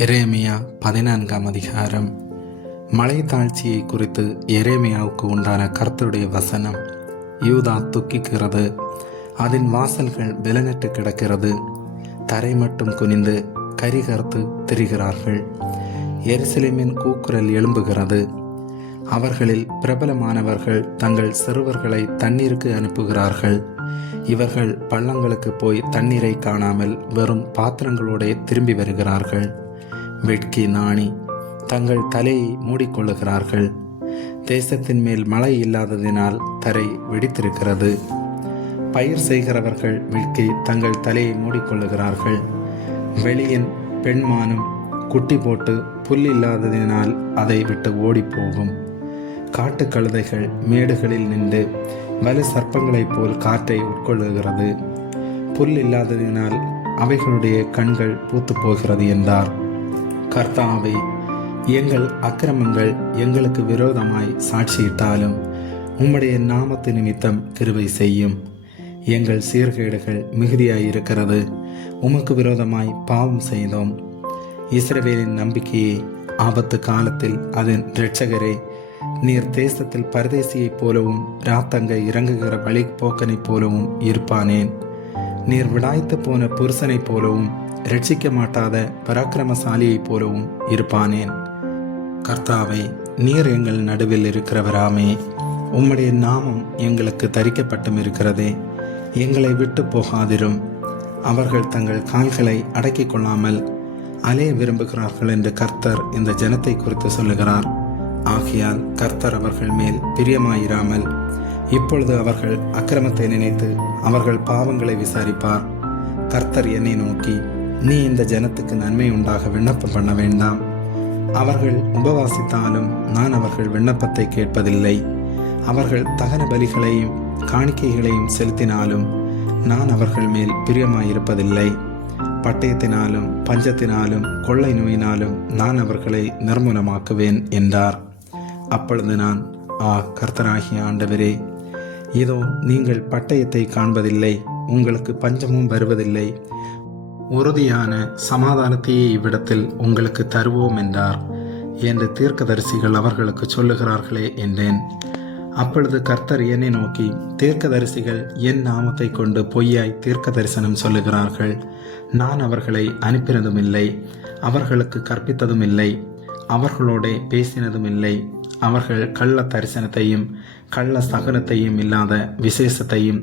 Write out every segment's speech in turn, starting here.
எரேமியா 14ஆம் அதிகாரம். மலை தாழ்ச்சியை குறித்து எரேமியாவுக்கு உண்டான கர்த்தருடைய வசனம். யூதா துக்கிக்கிறது, அதன் வாசல்கள் பலனற்று கிடக்கிறது, தரை மட்டும் குனிந்து கரிகர்த்து திரிகிறார்கள். எருசலேமின் கூக்குரல் எழும்புகிறது. அவர்களில் பிரபலமானவர்கள் தங்கள் சிறுவர்களை தண்ணீருக்கு அனுப்புகிறார்கள். இவர்கள் பள்ளங்களுக்கு போய் தண்ணீரை காணாமல் வெறும் பாத்திரங்களோட திரும்பி வருகிறார்கள். வெட்கி நாணி தங்கள் தலையை மூடிக்கொள்ளுகிறார்கள். தேசத்தின் மேல் மழை இல்லாததினால் தரை வெடித்திருக்கிறது. பயிர் செய்கிறவர்கள் வெட்கி தங்கள் தலையை மூடிக்கொள்ளுகிறார்கள். வெளியின் பெண்மானும் குட்டி போட்டு புல் இல்லாததினால் அதை விட்டு ஓடி போகும். காட்டு கழுதைகள் மேடுகளில் நின்று வலு சர்ப்பங்களைப் போல் காற்றை உட்கொள்ளுகிறது. புல் இல்லாததினால் அவைகளுடைய கண்கள் பூத்து போகிறது என்றார். கர்த்தாவே, எங்கள் அக்கிரமங்கள் எங்களுக்கு விரோதமாய் சாட்சியிட்டாலும் உம்முடைய நாமத்து நிமித்தம் கிருபை செய்யும். எங்கள் சீர்கேடுகள் மிகுதியாயிருக்கிறது, உமக்கு விரோதமாய் பாவம் செய்தோம். இஸ்ரவேலின் நம்பிக்கையே, ஆபத்து காலத்தில் அதன் இரட்சகரே, நீர் தேசத்தில் பரதேசியைப் போலவும் ராத்தங்க இறங்குகிற வழி போக்கனைப் போலவும் இருப்பானேன். நீர் விடாய்த்து போன புருஷனைப் போலவும் ரட்சிக்க மாட்டாத பராக்கிரமசாலியைப் போலவும் இருப்பானேன். கர்த்தாவை, நீர் எங்கள் நடுவில் இருக்கிறவராமே, உம்முடைய நாமம் எங்களுக்கு தரிக்கப்பட்டும் இருக்கிறதே. எங்களை விட்டு போகாதிரும். அவர்கள் தங்கள் கால்களை அடக்கிக் கொள்ளாமல் அலைய விரும்புகிறார்கள் என்று கர்த்தர் இந்த ஜனத்தை குறித்து சொல்லுகிறார். ஆகையால் கர்த்தர் அவர்கள் மேல் பிரியமாயிராமல் இப்பொழுது அவர்கள் அக்கிரமத்தை நினைத்து அவர்கள் பாவங்களை விசாரிப்பார். கர்த்தர் என்னை நோக்கி, நீ இந்த ஜனத்துக்கு நன்மை உண்டாக விண்ணப்பம் பண்ண வேண்டாம். அவர்கள் உபவாசித்தாலும் நான் அவர்கள் விண்ணப்பத்தை கேட்பதில்லை. அவர்கள் தகன பலிகளையும் காணிக்கைகளையும் செலுத்தினாலும் நான் அவர்கள் மேல் பிரியமாயிருப்பதில்லை. பட்டயத்தினாலும் பஞ்சத்தினாலும் கொள்ளை நோயினாலும் நான் அவர்களை நிர்மூலமாக்குவேன் என்றார். அப்பொழுது நான், கர்த்தராகிய ஆண்டவரே, இதோ நீங்கள் பட்டயத்தை காண்பதில்லை, உங்களுக்கு பஞ்சமும் வருவதில்லை, உறுதியான சமாதானத்தையே இவ்விடத்தில் உங்களுக்கு தருவோம் என்றார் என்று தீர்க்கதரிசிகள் அவர்களுக்கு சொல்லுகிறார்களே என்றேன். அப்பொழுது கர்த்தர் என்னை நோக்கி, தீர்க்கதரிசிகள் என் நாமத்தை கொண்டு பொய்யாய் தீர்க்க தரிசனம் சொல்லுகிறார்கள். நான் அவர்களை அனுப்பினதும் இல்லை, அவர்களுக்கு கற்பித்ததும் இல்லை, அவர்களோட பேசினதும் இல்லை. அவர்கள் கள்ள தரிசனத்தையும் கள்ள சகனத்தையும் இல்லாத விசேஷத்தையும்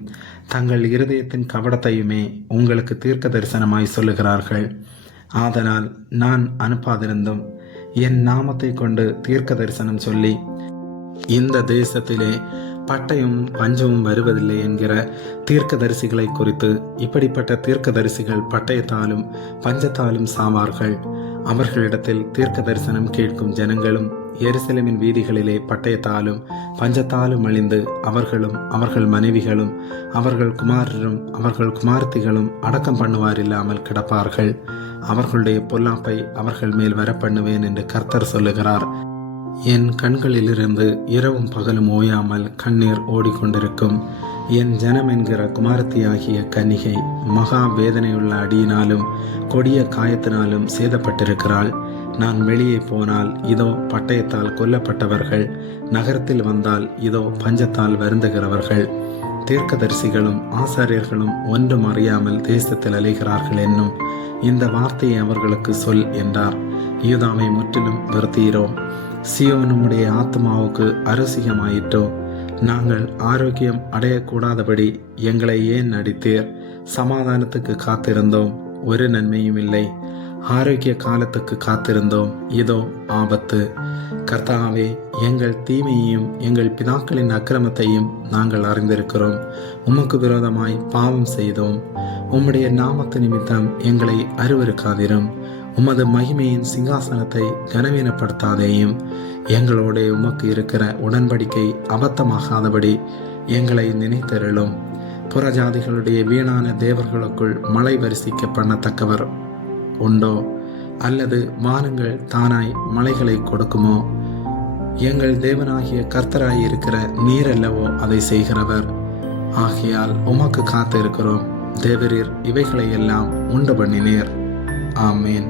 தங்கள் இருதயத்தின் கவடத்தையுமே உங்களுக்கு தீர்க்க தரிசனமாய் சொல்லுகிறார்கள். ஆதலால் நான் அனுப்பாதிருந்தும் என் நாமத்தை கொண்டு தீர்க்க தரிசனம் சொல்லி, இந்த தேசத்திலே பட்டயமும் பஞ்சமும் வருவதில்லை என்கிற தீர்க்கதரிசிகளை குறித்து, இப்படிப்பட்ட தீர்க்கதரிசிகள் பட்டயத்தாலும் பஞ்சத்தாலும் சாவார்கள். அவர்களிடத்தில் தீர்க்க தரிசனம் கேட்கும் ஜனங்களும் எருசலேமின் வீதிகளிலே பட்டயத்தாலும் பஞ்சத்தாலும் அழிந்து அவர்களும் அவர்கள் மனைவிகளும் அவர்கள் குமாரரும் அவர்கள் குமார்த்திகளும் அடக்கம் பண்ணுவாரில்லாமல் கிடப்பார்கள். அவர்களுடைய பொல்லாப்பை அவர்கள் மேல் வரப்பண்ணுவேன் என்று கர்த்தர் சொல்லுகிறார். என் கண்களிலிருந்து இரவும் பகலும் ஓயாமல் கண்ணீர் ஓடிக்கொண்டிருக்கும். என் ஜனம் என்கிற குமாரத்தியாகிய கன்னிகை மகா வேதனையுள்ள அடியினாலும் கொடிய காயத்தினாலும் சேதப்பட்டிருக்கிறாள். நான் வெளியே போனால் இதோ பட்டயத்தால் கொல்லப்பட்டவர்கள், நகரத்தில் வந்தால் இதோ பஞ்சத்தால் வருந்துகிறவர்கள். தீர்க்கதரிசிகளும் ஆசாரியர்களும் ஒன்றும் அறியாமல் தேசத்தில் அலைகிறார்கள் என்னும் இந்த வார்த்தையை அவர்களுக்கு சொல் என்றார். யூதாவை முற்றிலும் வெறுத்தீரோ, சீயோனுடைய ஆத்மாவுக்கு அரசியமாயிற்றோ. நாங்கள் ஆரோக்கியம் அடையக்கூடாதபடி எங்களை ஏன் நடித்தீர்? சமாதானத்துக்கு காத்திருந்தோம், ஒரு நன்மையும் இல்லை. ஆரோக்கிய காலத்துக்கு காத்திருந்தோம், இதோ ஆபத்து. கர்த்தாவே, எங்கள் தீமையையும் எங்கள் பிதாக்களின் அக்கிரமத்தையும் நாங்கள் அறிந்திருக்கிறோம். உமக்கு விரோதமாய் பாவம் செய்தோம். உம்முடைய நாமத்து நிமித்தம் எங்களை அருவருக்காதிரும். உமது மகிமையின் சிங்காசனத்தை கனவீனப்படுத்தாதேயும். எங்களோட உமக்கு இருக்கிற உடன்படிக்கை அபத்தமாகாதபடி எங்களை நினைத்தருளும். புறஜாதிகளுடைய வீணான தேவர்களுக்குள் மலை வரிசிக்க பண்ணத்தக்கவர் உண்டோ? அல்லது வானங்கள் தானாய் மலைகளை கொடுக்குமோ? எங்கள் தேவனாகிய கர்த்தராய் இருக்கிற நீரல்லவோ அதை செய்கிறவர். ஆகையால் உமக்கு காத்து இருக்கிறோம். தேவரீர் இவைகளை எல்லாம் உண்டு பண்ணினீர். ஆமேன்.